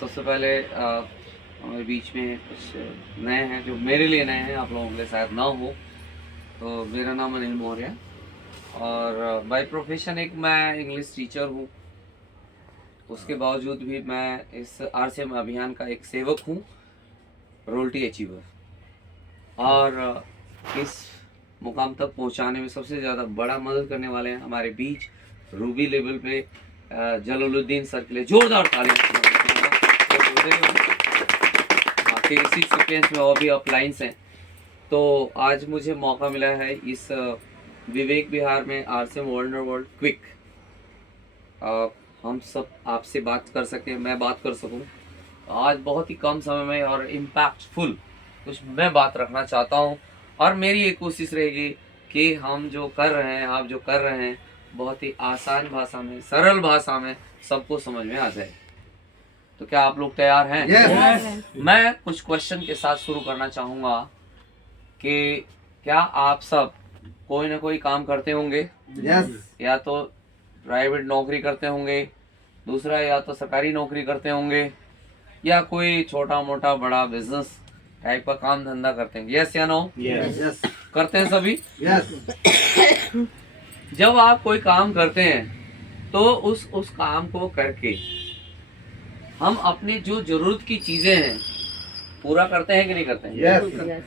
सबसे पहले हमारे बीच में कुछ नए हैं जो मेरे लिए नए हैं, आप लोगों के लिए शायद ना हो। तो मेरा नाम अनिल मौर्य है और बाय प्रोफेशन एक मैं इंग्लिश टीचर हूँ। उसके बावजूद भी मैं इस आरसीएम अभियान का एक सेवक हूँ, रोयल्टी अचीवर। और इस मुकाम तक पहुँचाने में सबसे ज़्यादा बड़ा मदद करने वाले हैं हमारे बीच रूबी लेवल पे जलालुद्दीन सर के लिए जोरदार तालियां। बाकी रिसिपिएंट्स में और भी अपलाइंस हैं। तो आज मुझे मौका मिला है इस विवेक विहार में आरसीएम वर्ल्ड क्विक हम सब आपसे बात कर सकें, मैं बात कर सकूं। आज बहुत ही कम समय में और इम्पैक्टफुल कुछ मैं बात रखना चाहता हूं और मेरी एक कोशिश रहेगी कि हम जो कर रहे हैं, आप जो कर रहे हैं, बहुत ही आसान भाषा में, सरल भाषा में सबको समझ में आ जाए। तो क्या आप लोग तैयार हैं? Yes. मैं कुछ क्वेश्चन के साथ शुरू करना चाहूँगा कि क्या आप सब कोई ना कोई काम करते होंगे? Yes. या तो प्राइवेट नौकरी करते होंगे, दूसरा या तो सरकारी नौकरी करते होंगे, या कोई छोटा मोटा बड़ा बिजनेस टाइप का काम धंधा करते हैं। यस या नो? Yes. करते हैं सभी। Yes. जब आप कोई काम करते हैं तो उस काम को करके हम अपनी जो जरूरत की चीजें हैं पूरा करते हैं कि नहीं करते हैं? Yes.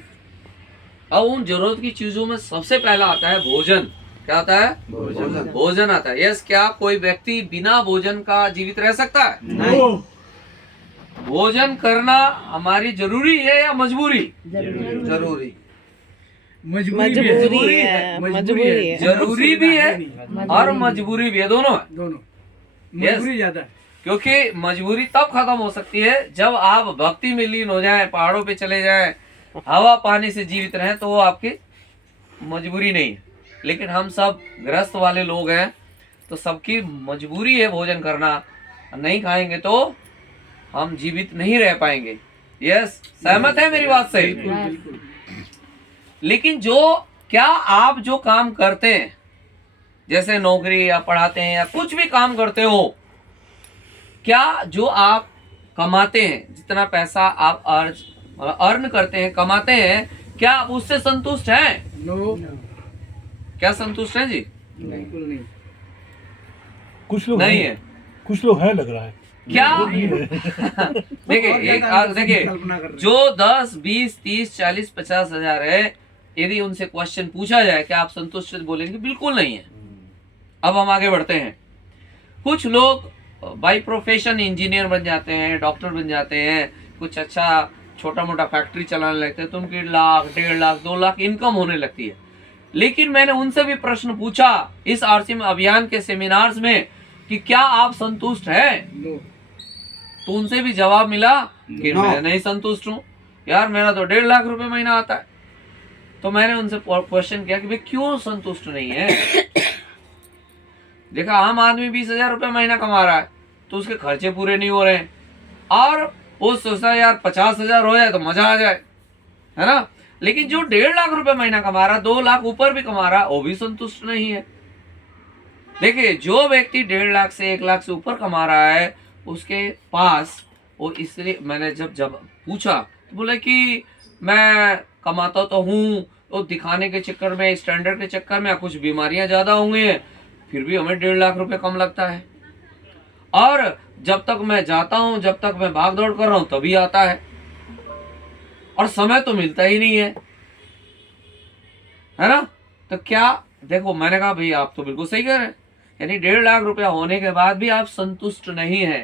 अब उन जरूरत की चीजों में सबसे पहला आता है भोजन। क्या आता है? भोजन। भोजन आता है। यस, क्या कोई व्यक्ति बिना भोजन का जीवित रह सकता है? नहीं। भोजन करना हमारी जरूरी है या मजबूरी? जरूरी। मजबूरी है। जरूरी भी है और मजबूरी भी है, दोनों है। दोनों Yes. मजबूरी ज्यादा है। क्योंकि मजबूरी तब खत्म हो सकती है जब आप भक्ति में लीन हो जाएं, पहाड़ों पे चले जाएं, हवा पानी से जीवित रहें, तो वो आपकी मजबूरी नहीं है। लेकिन हम सब ग्रस्त वाले लोग हैं तो सबकी मजबूरी है भोजन करना। नहीं खाएंगे तो हम जीवित नहीं रह पाएंगे। यस, सहमत है मेरी बात से? बिल्कुल। लेकिन क्या आप जो काम करते हैं, जैसे नौकरी या पढ़ाते हैं या कुछ भी काम करते हो, क्या जो आप कमाते हैं, जितना पैसा आप अर्न करते हैं, कमाते हैं, क्या आप उससे संतुष्ट हैं? नो, क्या संतुष्ट हैं जी? बिल्कुल नहीं। कुछ लोग नहीं हैं, है। कुछ लोग हैं लग रहा है। क्या देखिए, और एक ज्यादा देखिए, कल्पना कर रहे हैं। जो 10, 20, 30, 40, 50 हजार है, यदि उनसे क्वेश्चन पूछा जाए कि आप संतुष्ट हैं, बोलेंगे बिल्कुल नहीं है। अब हम आगे बढ़ते हैं। कुछ लोग बाय प्रोफेशन इंजीनियर बन जाते हैं, डॉक्टर बन जाते हैं, कुछ अच्छा छोटा मोटा फैक्ट्री चलाने लगते हैं, तो उनकी 1 लाख, 1.5 लाख, 2 लाख इनकम होने लगती है। लेकिन मैंने उनसे भी प्रश्न पूछा इस आरसीएम अभियान के सेमिनार्स में कि क्या आप संतुष्ट हैं? नो, तो उनसे भी जवाब मिला कि No. मैं नहीं संतुष्ट हूँ यार, मेरा तो 1.5 लाख रुपए महीना आता है। तो मैंने उनसे क्वेश्चन किया कि भाई क्यों संतुष्ट नहीं है? देखा, आम आदमी 20,000 रुपए महीना कमा रहा है तो उसके खर्चे पूरे नहीं हो रहे हैं, और वो सोचता है यार 50,000 हो जाए तो मजा आ जाए, है ना। लेकिन जो 1.5 लाख रुपए महीना कमा रहा है, 2 लाख ऊपर भी कमा रहा है, वो भी संतुष्ट नहीं है। देखिए, जो व्यक्ति 1.5 लाख से 1 लाख से ऊपर कमा रहा है, उसके पास वो, इसलिए मैंने जब पूछा तो बोला कि मैं कमाता तो हूँ, तो दिखाने के चक्कर में, स्टैंडर्ड के चक्कर में, कुछ बीमारियां ज्यादा हुई हैं, फिर भी हमें 1.5 लाख रुपए कम लगता है। और जब तक मैं जाता हूं, जब तक मैं भाग दौड़ कर रहा हूं, तभी आता है, और समय तो मिलता ही नहीं है ना। तो क्या, देखो, मैंने कहा भाई आप तो बिल्कुल सही कह रहे हैं, यानी 1.5 लाख रुपया होने के बाद भी आप संतुष्ट नहीं है।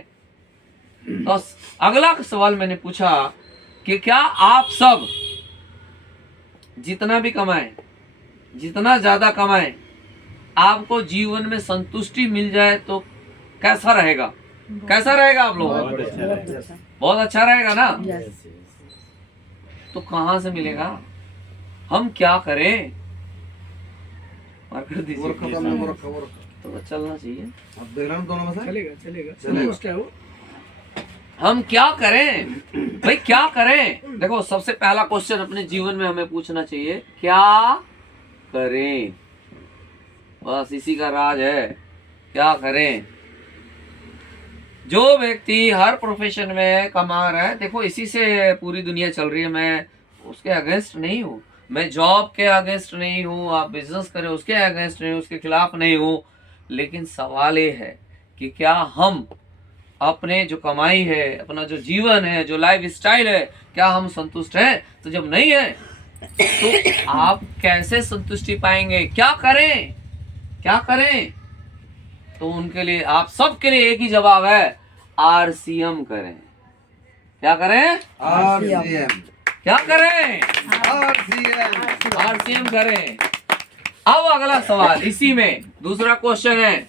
तो अगला सवाल मैंने पूछा कि क्या आप सब जितना भी कमाएं, जितना ज्यादा कमाएं, आपको जीवन में संतुष्टि मिल जाए तो कैसा रहेगा? कैसा रहेगा आप लोग? बहुत अच्छा रहेगा ना। तो कहां से मिलेगा? हम क्या करें? और कर दीजिए। तो चलना चाहिए। अब देख रहे हैं दोनों में से? चलेगा चलेगा, चलेगा। संतुष्ट है वो। हम क्या करें भाई, क्या करें? देखो, सबसे पहला क्वेश्चन अपने जीवन में हमें पूछना चाहिए, क्या करें? बस इसी का राज है, क्या करें। जो व्यक्ति हर प्रोफेशन में कमा रहा है, देखो इसी से पूरी दुनिया चल रही है, मैं उसके अगेंस्ट नहीं हूँ, मैं जॉब के अगेंस्ट नहीं हूँ, आप बिजनेस करें उसके अगेंस्ट नहीं हूँ, उसके खिलाफ नहीं हूँ, लेकिन सवाल ये है कि क्या हम अपने जो कमाई है, अपना जो जीवन है, जो लाइफ स्टाइल है, क्या हम संतुष्ट हैं? तो जब नहीं है तो आप कैसे संतुष्टि पाएंगे? क्या करें, क्या करें? तो उनके लिए, आप सबके लिए एक ही जवाब है, आरसीएम करें। क्या करें? RCM क्या करें? RCM आरसीएम करें। अब अगला सवाल इसी में, दूसरा क्वेश्चन है,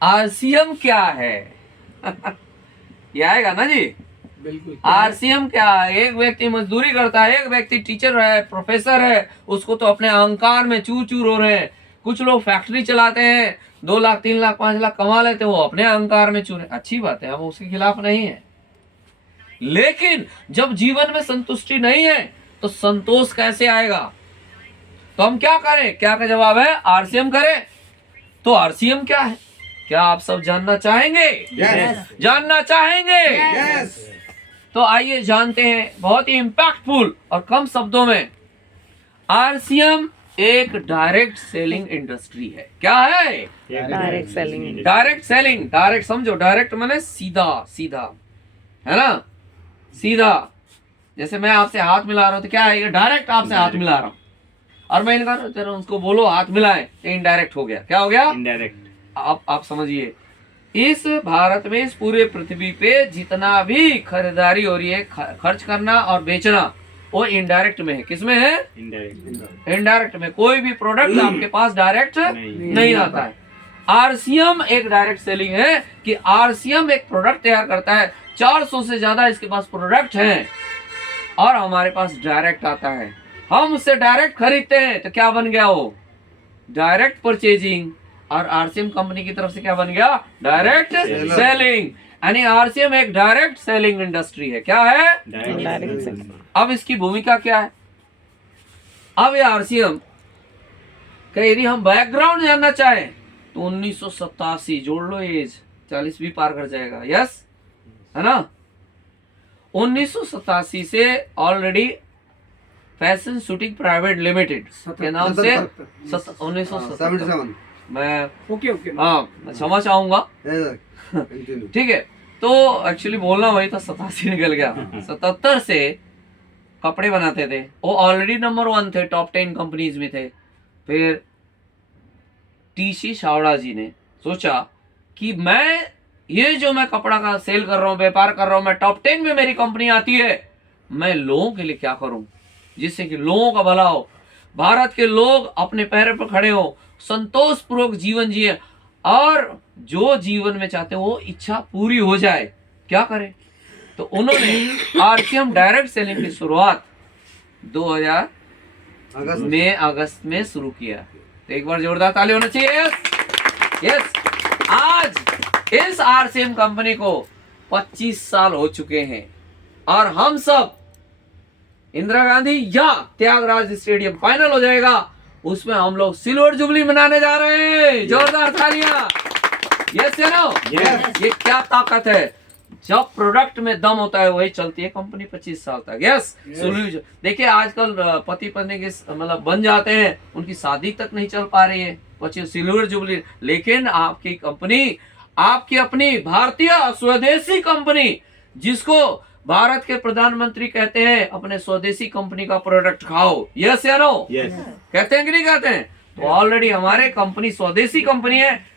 आरसीएम क्या है? ये आएगा ना जी? बिल्कुल। आरसीएम क्या है? एक व्यक्ति मजदूरी करता है, एक व्यक्ति टीचर है, प्रोफेसर है, उसको तो अपने अहंकार में चूर चूर हो रहे हैं। कुछ लोग फैक्ट्री चलाते हैं, 2 लाख 3 लाख 5 लाख कमा लेते हैं, वो अपने अहंकार में चूर, अच्छी बात है, हम उसके खिलाफ नहीं है। लेकिन जब जीवन में संतुष्टि नहीं है तो संतोष कैसे आएगा? तो हम क्या करें? क्या का जवाब है? आरसीएम करें। तो आरसीएम क्या है? क्या आप सब जानना चाहेंगे? Yes. जानना चाहेंगे? Yes. तो आइए जानते हैं, बहुत ही इम्पैक्टफुल और कम शब्दों में। आरसीएम एक डायरेक्ट सेलिंग इंडस्ट्री है। क्या है? Direct selling. Direct selling. Direct समझो, डायरेक्ट माने सीधा सीधा, है ना? सीधा। जैसे मैं आपसे हाथ मिला रहा हूं तो क्या है? ये डायरेक्ट आपसे हाथ मिला रहा हूं, और मैं इनका तेरा उसको बोलो हाथ मिलाए, इनडायरेक्ट हो गया। क्या हो गया? इनडायरेक्ट। आप समझिए, इस भारत में, इस पूरे पृथ्वी पे जितना भी खरीदारी हो रही है, खर्च करना और बेचना, वो इनडायरेक्ट में है। किसमें है? इनडायरेक्ट। इनडायरेक्ट में। कोई भी प्रोडक्ट आपके पास डायरेक्ट नहीं आता है। आरसीएम एक डायरेक्ट सेलिंग है कि आरसीएम एक प्रोडक्ट तैयार करता है, 400 से ज्यादा इसके पास प्रोडक्ट हैं, और हमारे पास डायरेक्ट आता है, हम उससे डायरेक्ट खरीदते हैं। तो क्या बन गया वो? Direct purchasing. और आरसीएम कंपनी की तरफ से क्या बन गया? Direct selling. यानी आरसीएम एक डायरेक्ट सेलिंग इंडस्ट्री है। क्या है? Direct selling. अब इसकी भूमिका क्या है? अब ये आरसीएम का यदि हम बैकग्राउंड जानना चाहें तो 1987 जोड़ लो, एज 40 भी पार कर जाएगा। यस, है ना? 1987 से already fashion shooting private limited के नाम से 1977, मैं हाँ क्षमा चाहूंगा, Continue. ठीक है। तो एक्चुअली बोलना वही था, 87 निकल गया। 77 से कपड़े बनाते थे, वो ऑलरेडी नंबर 1 थे, टॉप 10 कंपनीज में थे। फिर टीसी चावड़ा जी ने सोचा कि मैं ये जो मैं कपड़ा का सेल कर रहा हूँ, व्यापार कर रहा हूँ, मैं टॉप 10 में मेरी कंपनी आती है, मैं लोगों के लिए क्या करूं जिससे कि लोगों का भला हो, भारत के लोग अपने पैरों पर खड़े हो, संतोष पूर्वक जीवन जिए, और जो जीवन में चाहते हो वो इच्छा पूरी हो जाए। क्या करें? तो उन्होंने आरसीएम डायरेक्ट सेलिंग की शुरुआत 2000 अगस्त में शुरू किया। तो एक बार जोरदार ताली होना चाहिए। Yes yes. आज इस आरसीएम कंपनी को 25 साल हो चुके हैं, और हम सब इंदिरा गांधी या त्यागराज स्टेडियम फाइनल हो जाएगा, उसमें हम लोग सिल्वर जुबली मनाने जा रहे हैं। जोरदार तालियां। यस या नो? ये क्या ताकत है? जब प्रोडक्ट में दम होता है वही चलती है कंपनी 25 साल तक। यस। देखिए आजकल पति पत्नी के मतलब बन जाते हैं, उनकी शादी तक नहीं चल पा रही है, 25 सिल्वर जुबली। लेकिन आपकी कंपनी, आपकी अपनी भारतीय स्वदेशी कंपनी, जिसको भारत के प्रधानमंत्री कहते हैं अपने स्वदेशी कंपनी का प्रोडक्ट खाओ। यस या नो? यस। कहते हैं कि नहीं कहते हैं? तो ऑलरेडी हमारे कंपनी स्वदेशी कंपनी है,